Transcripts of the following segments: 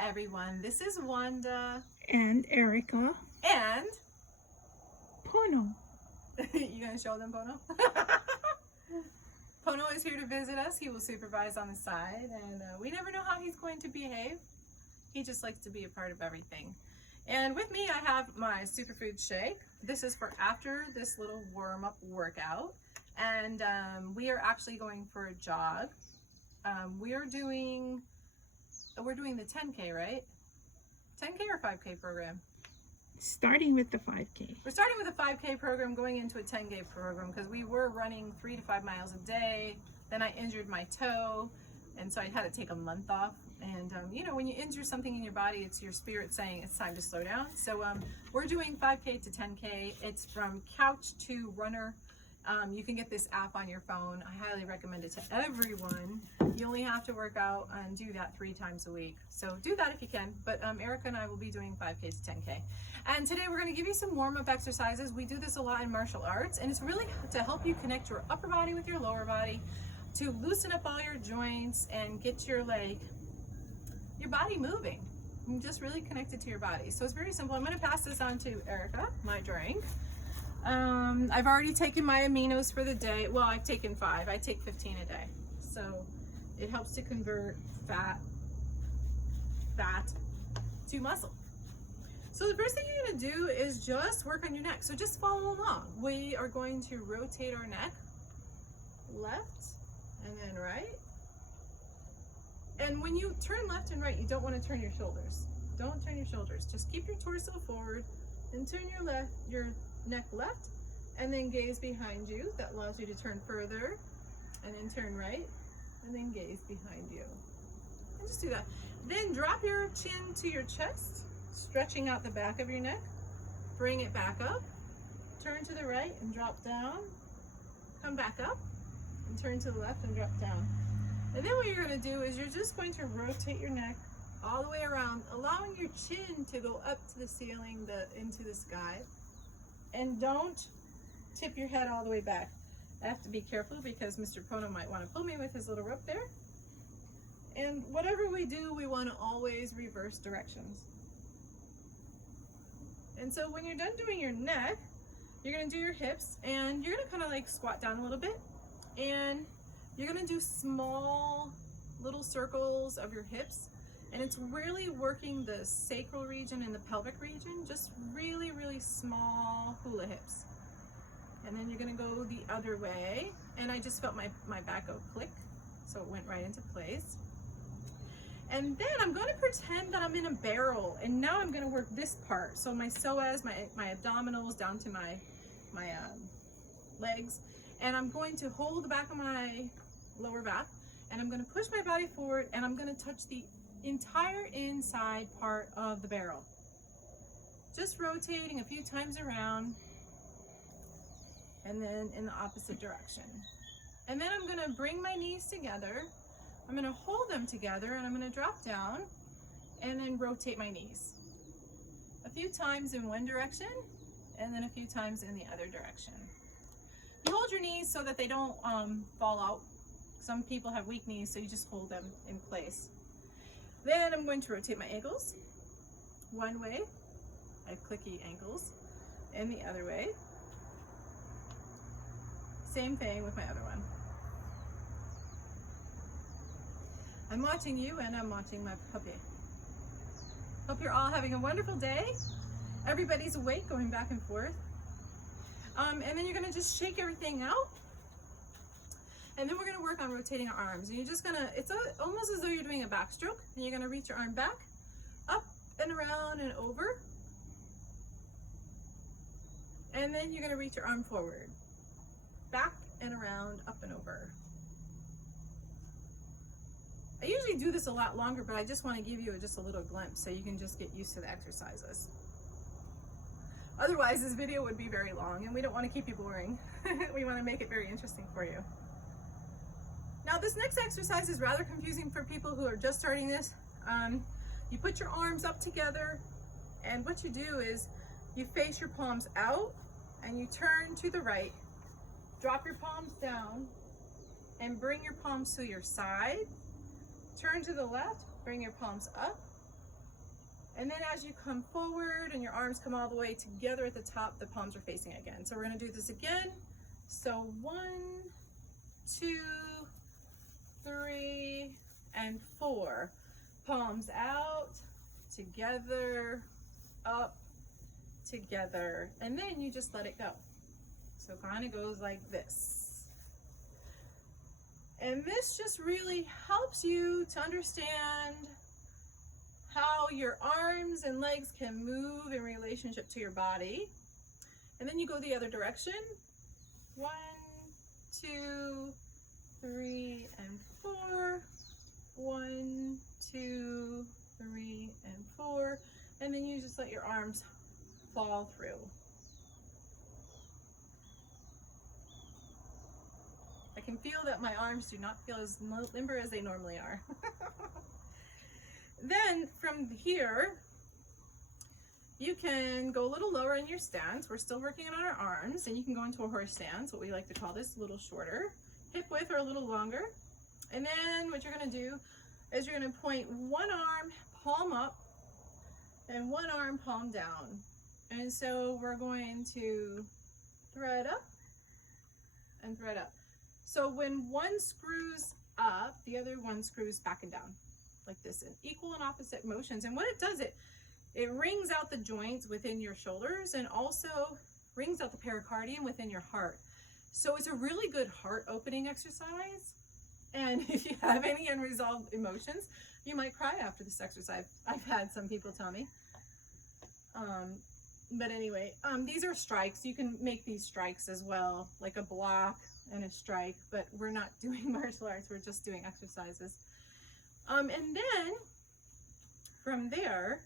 everyone, this is Wanda and Erica and Pono. You gonna show them Pono? Pono is here to visit us. He will supervise on the side, and we never know how he's going to behave. He just likes to be a part of everything. And with me I have my superfood shake. This is for after this little warm-up workout, and we are actually going for a jog. We're doing the 10K, right? 10K or 5K program? Starting with the 5K. We're starting with a 5K program, going into a 10K program, because we were running 3 to 5 miles a day. Then I injured my toe, and so I had to take a month off. And you know, when you injure something in your body, it's your spirit saying it's time to slow down. So we're doing 5K to 10K. It's from couch to runner. You can get this app on your phone. I highly recommend it to everyone. You only have to work out and do that 3 times a week. So do that if you can. But Erica and I will be doing 5K to 10K. And today we're going to give you some warm-up exercises. We do this a lot in martial arts, and it's really to help you connect your upper body with your lower body, to loosen up all your joints and get your body moving. And just really connected to your body. So it's very simple. I'm going to pass this on to Erica, my drink. I've already taken my aminos for the day. Well, I've taken 5. I take 15 a day. So it helps to convert fat to muscle. So the first thing you're going to do is just work on your neck. So just follow along. We are going to rotate our neck left and then right. And when you turn left and right, you don't want to turn your shoulders. Don't turn your shoulders. Just keep your torso forward and turn your neck left, and then gaze behind you. That allows you to turn further, and then turn right, and then gaze behind you. And just do that. Then drop your chin to your chest, stretching out the back of your neck. Bring it back up. Turn to the right and drop down. Come back up and turn to the left and drop down. And then what you're going to do is you're just going to rotate your neck all the way around, allowing your chin to go up to the ceiling, into the sky. And don't tip your head all the way back. I have to be careful because Mr. Pono might want to pull me with his little rope there. And whatever we do, we want to always reverse directions. And so when you're done doing your neck, you're going to do your hips, and you're going to kind of like squat down a little bit. And you're going to do small little circles of your hips. And it's really working the sacral region and the pelvic region, just really, really small hula hips. And then you're gonna go the other way. And I just felt my back go click, so it went right into place. And then I'm gonna pretend that I'm in a barrel, and now I'm gonna work this part. So my psoas, my abdominals down to my legs. And I'm going to hold the back of my lower back, and I'm gonna push my body forward, and I'm gonna touch the entire inside part of the barrel. Just rotating a few times around, and then in the opposite direction. And then I'm going to bring my knees together. I'm going to hold them together, and I'm going to drop down and then rotate my knees. A few times in one direction, and then a few times in the other direction. You hold your knees so that they don't fall out. Some people have weak knees, so you just hold them in place. Then I'm going to rotate my ankles one way. I have clicky ankles. And the other way. Same thing with my other one. I'm watching you, and I'm watching my puppy. Hope you're all having a wonderful day. Everybody's awake, going back and forth. And then you're going to just shake everything out. And then we're going to work on rotating our arms. And you're just going to, it's almost as though you're doing a backstroke. And you're going to reach your arm back, up and around and over. And then you're going to reach your arm forward, back and around, up and over. I usually do this a lot longer, but I just want to give you just a little glimpse so you can just get used to the exercises. Otherwise, this video would be very long, and we don't want to keep you boring. We want to make it very interesting for you. Now, this next exercise is rather confusing for people who are just starting this. You put your arms up together, and what you do is you face your palms out, and you turn to the right, drop your palms down, and bring your palms to your side. Turn to the left, bring your palms up, And then as you come forward and your arms come all the way together at the top, the palms are facing again. So we're gonna do this again. So 1, 2, 3, and 4. Palms out, together, up, together, and then you just let it go. So it kind of goes like this. And this just really helps you to understand how your arms and legs can move in relationship to your body. And then you go the other direction. 1, 2, 3, and 4. 1, 2, 3, and 4. And then you just let your arms fall through. I can feel that my arms do not feel as limber as they normally are. Then from here, you can go a little lower in your stance. We're still working on our arms, and you can go into a horse stance, what we like to call this, a little shorter, hip width or a little longer. And then what you're gonna do is you're gonna point one arm palm up and one arm palm down. And so we're going to thread up and thread up. So when one screws up, the other one screws back and down, like this, in equal and opposite motions. And what it does, it wrings out the joints within your shoulders and also wrings out the pericardium within your heart. So it's a really good heart opening exercise. And if you have any unresolved emotions, you might cry after this exercise. I've had some people tell me. But anyway, these are strikes. You can make these strikes as well, like a block and a strike, but we're not doing martial arts, we're just doing exercises. And then from there,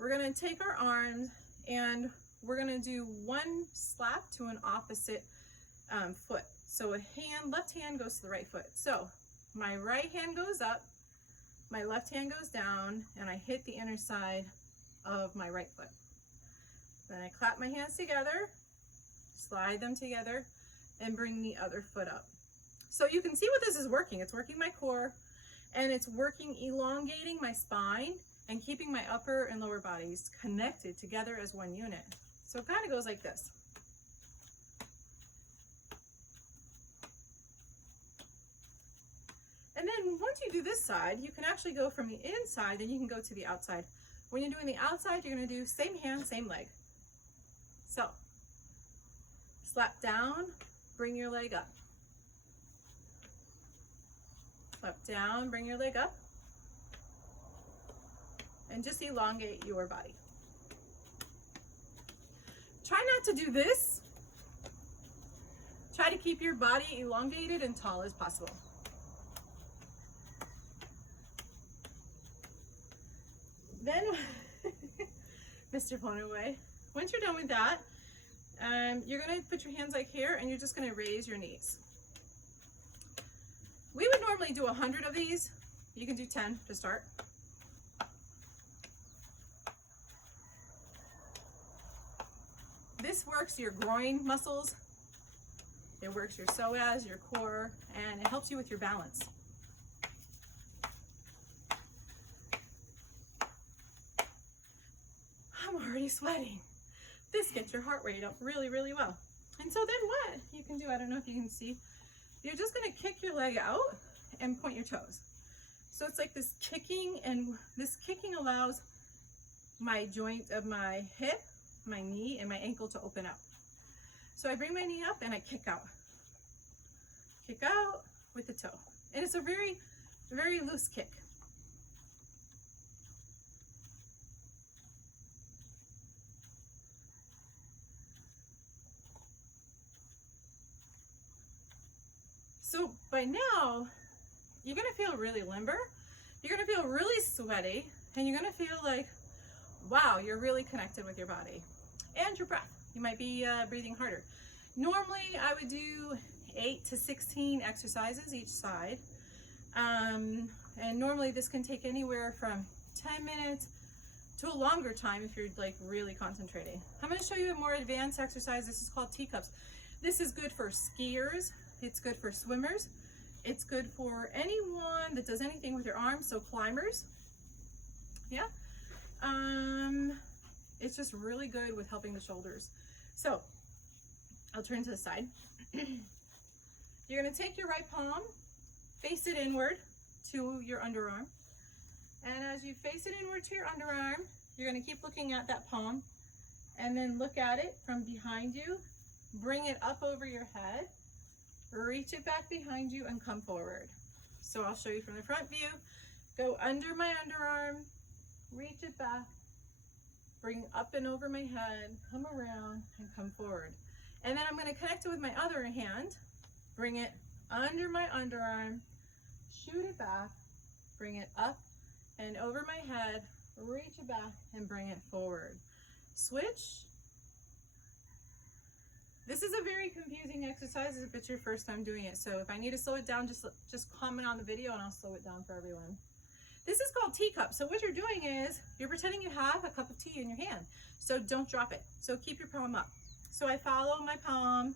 we're gonna take our arms and we're gonna do one slap to an opposite foot. So left hand goes to the right foot. So my right hand goes up, my left hand goes down, and I hit the inner side of my right foot. Then I clap my hands together, slide them together, and bring the other foot up. So you can see what this is working. It's working my core, and it's working elongating my spine and keeping my upper and lower bodies connected together as one unit. So it kind of goes like this. And then once you do this side, you can actually go from the inside, then you can go to the outside. When you're doing the outside, you're gonna do same hand, same leg. So, slap down, bring your leg up. Slap down, bring your leg up. And just elongate your body. Try not to do this. Try to keep your body elongated and tall as possible. Then, Mr. Ponaway, once you're done with that, you're gonna put your hands like here and you're just gonna raise your knees. We would normally do 100 of these. You can do 10 to start. This works your groin muscles, it works your psoas, your core, and it helps you with your balance. I'm already sweating. This gets your heart rate up really, really well. And so then what you can do, I don't know if you can see, you're just gonna kick your leg out and point your toes. So it's like this kicking, and this kicking allows my joint of my hip, my knee, and my ankle to open up. So I bring my knee up and I kick out. Kick out with the toe. And it's a very, very loose kick. So by now, you're gonna feel really limber, you're gonna feel really sweaty, and you're gonna feel like, wow, you're really connected with your body and your breath. You might be breathing harder. Normally, I would do 8 to 16 exercises each side. And normally this can take anywhere from 10 minutes to a longer time if you're like really concentrating. I'm gonna show you a more advanced exercise. This is called teacups. This is good for skiers. It's good for swimmers. It's good for anyone that does anything with your arms, so climbers. Yeah. It's just really good with helping the shoulders. So I'll turn to the side. You're gonna take your right palm, face it inward to your underarm. And as you face it inward to your underarm, you're gonna keep looking at that palm and then look at it from behind you. Bring it up over your head, reach it back behind you and come forward. So I'll show you from the front view. Go under my underarm, reach it back, bring up and over my head, come around and come forward. And then I'm gonna connect it with my other hand, bring it under my underarm, shoot it back, bring it up and over my head, reach it back and bring it forward. Switch. This is a very confusing exercise if it's your first time doing it. So if I need to slow it down, just comment on the video and I'll slow it down for everyone. This is called teacup. So what you're doing is you're pretending you have a cup of tea in your hand. So don't drop it. So keep your palm up. So I follow my palm.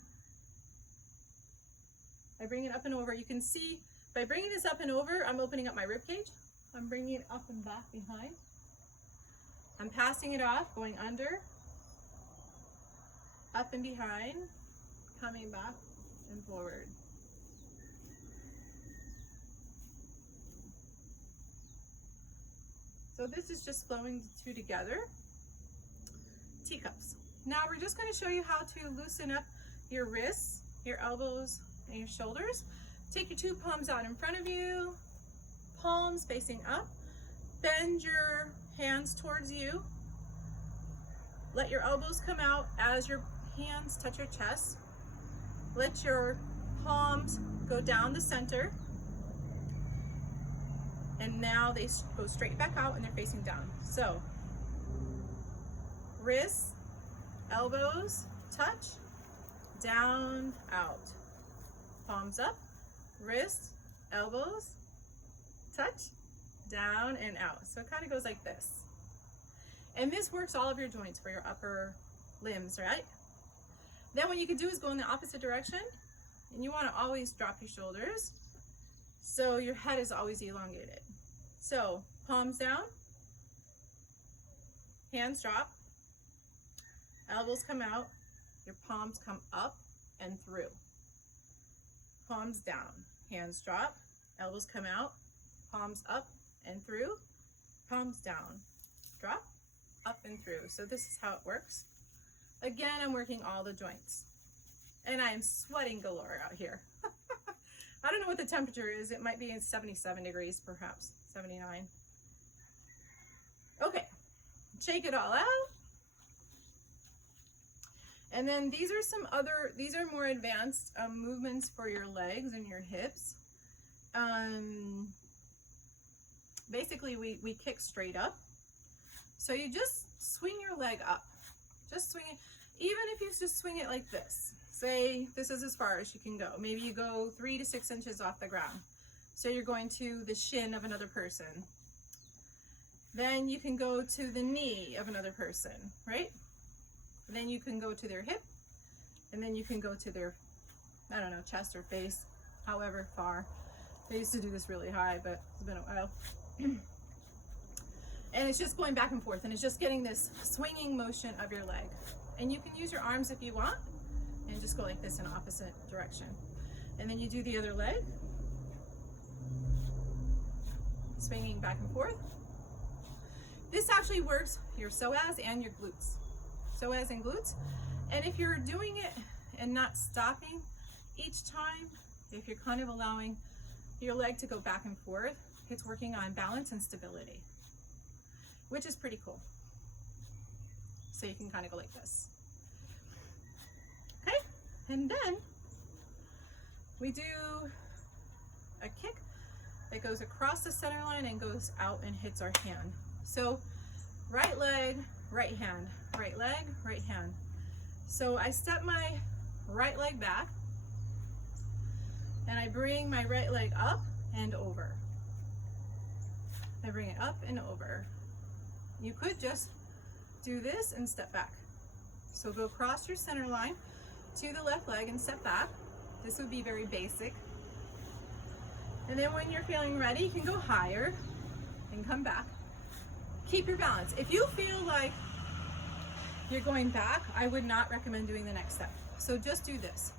I bring it up and over. You can see by bringing this up and over, I'm opening up my rib cage. I'm bringing it up and back behind. I'm passing it off, going under, up and behind, coming back and forward. So this is just flowing the two together. Teacups. Now we're just going to show you how to loosen up your wrists, your elbows, and your shoulders. Take your two palms out in front of you, palms facing up. Bend your hands towards you. Let your elbows come out as your hands touch your chest. Let your palms go down the center. And now they go straight back out and they're facing down. So, wrists, elbows, touch, down, out. Palms up, wrists, elbows, touch, down and out. So it kind of goes like this. And this works all of your joints for your upper limbs, right? Then what you can do is go in the opposite direction, and you want to always drop your shoulders so your head is always elongated. So palms down, hands drop, elbows come out, your palms come up and through. Palms down, hands drop, elbows come out, palms up and through, palms down, drop, up and through. So this is how it works. Again, I'm working all the joints. And I'm sweating galore out here. I don't know what the temperature is. It might be in 77 degrees, perhaps 79. Okay, shake it all out. And then these are more advanced movements for your legs and your hips. Basically, we kick straight up. So you just swing your leg up. Just swing it, even if you just swing it like this. Say this is as far as you can go. Maybe you go 3 to 6 inches off the ground. So you're going to the shin of another person. Then you can go to the knee of another person, right? And then you can go to their hip, and then you can go to their, I don't know, chest or face, however far. They used to do this really high, but it's been a while. And it's just going back and forth, and it's just getting this swinging motion of your leg. And you can use your arms if you want, and just go like this in opposite direction. And then you do the other leg, swinging back and forth. This actually works your psoas and your glutes. Psoas and glutes. And if you're doing it and not stopping each time, if you're kind of allowing your leg to go back and forth, it's working on balance and stability, which is pretty cool. So you can kind of go like this. Okay, and then we do a kick that goes across the center line and goes out and hits our hand. So right leg, right hand, right leg, right hand. So I step my right leg back and I bring my right leg up and over. I bring it up and over. You could just do this and step back. So go across your center line to the left leg and step back. This would be very basic. And then when you're feeling ready, you can go higher and come back. keep your balance. If you feel like you're going back, I would not recommend doing the next step. So just do this.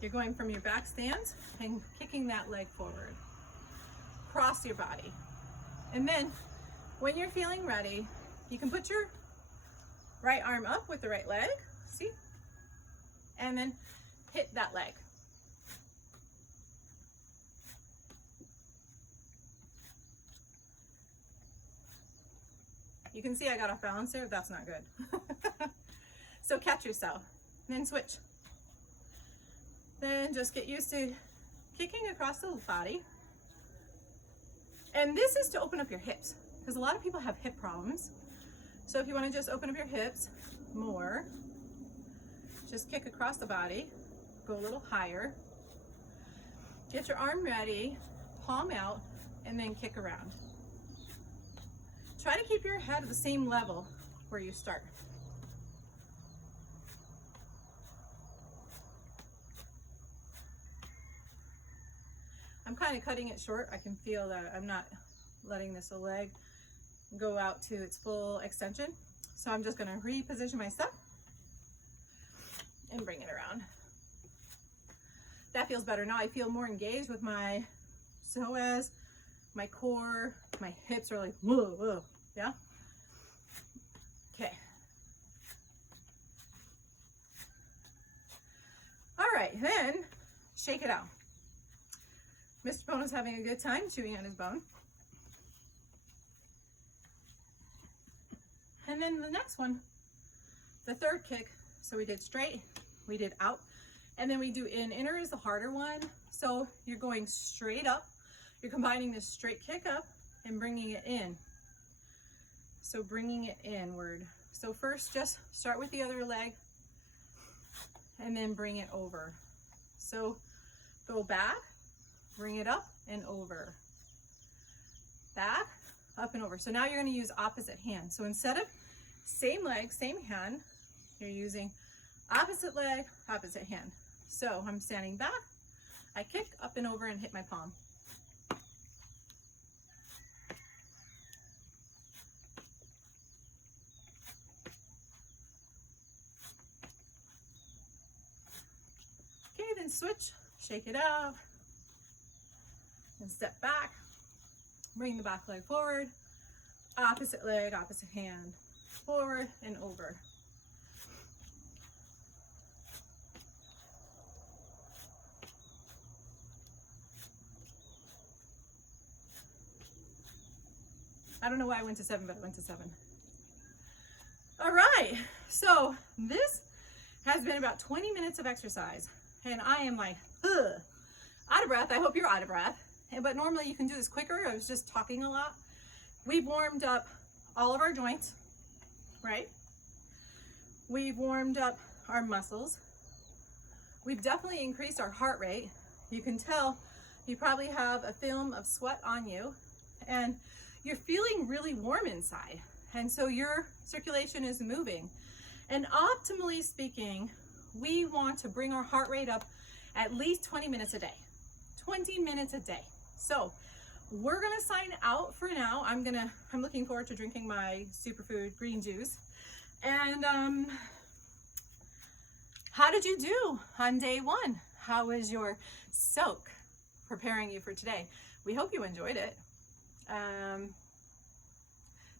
You're going from your back stance and kicking that leg forward. Cross your body. And then when you're feeling ready, you can put your right arm up with the right leg, see? And then hit that leg. You can see I got off balance there. That's not good. So catch yourself, then switch. Then just get used to kicking across the body. And this is to open up your hips, because a lot of people have hip problems. So if you want to just open up your hips more, just kick across the body, go a little higher. Get your arm ready, palm out, and then kick around. Try to keep your head at the same level where you start. I'm kind of cutting it short. I can feel that I'm not letting this leg go out to its full extension. So I'm just going to reposition my step and bring it around. That feels better. Now I feel more engaged with my psoas, my core, my hips are like, whoa, whoa, yeah? Okay. All right, then shake it out. Mr. Bone is having a good time chewing on his bone. And then the next one, the third kick. So we did straight, we did out, and then we do in. Inner is the harder one. So you're going straight up. You're combining this straight kick up and bringing it in. So bringing it inward. So first just start with the other leg and then bring it over. So go back, bring it up and over. Back, up and over. So now you're going to use opposite hand. So instead of same leg, same hand, you're using opposite leg, opposite hand. So I'm standing back, I kick up and over and hit my palm. Okay, then switch, shake it out, and step back, bring the back leg forward, opposite leg, opposite hand, forward and over. I don't know why I went to 7, but I went to 7. All right, so this has been about 20 minutes of exercise, and I am like, out of breath. I hope you're out of breath. But normally you can do this quicker. I was just talking a lot. We've warmed up all of our joints, right? We've warmed up our muscles. We've definitely increased our heart rate. You can tell you probably have a film of sweat on you, and you're feeling really warm inside. And so your circulation is moving. And optimally speaking, we want to bring our heart rate up at least 20 minutes a day. 20 minutes a day. So we're gonna sign out for now. I'm looking forward to drinking my superfood green juice. And how did you do on day 1? How was your soak preparing you for today? We hope you enjoyed it.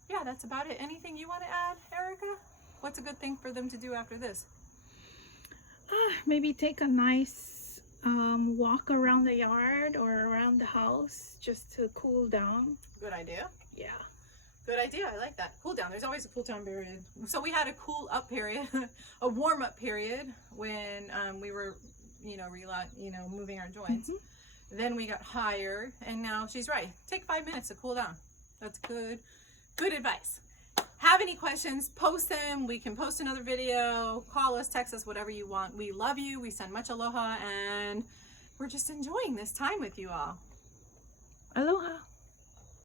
Yeah, that's about it. Anything you want to add, Erica? What's a good thing for them to do after this? Maybe take a nice walk around the yard or around the house just to cool down. Good idea. Yeah. Good idea. I like that. Cool down. There's always a cool down period. So we had a cool up period, a warm up period when we were, moving our joints. Mm-hmm. Then we got higher, and now she's right. Take 5 minutes to cool down. That's good. Good advice. Have any questions, post them. We can post another video, call us, text us, whatever you want. We love you. We send much aloha, and we're just enjoying this time with you all. Aloha.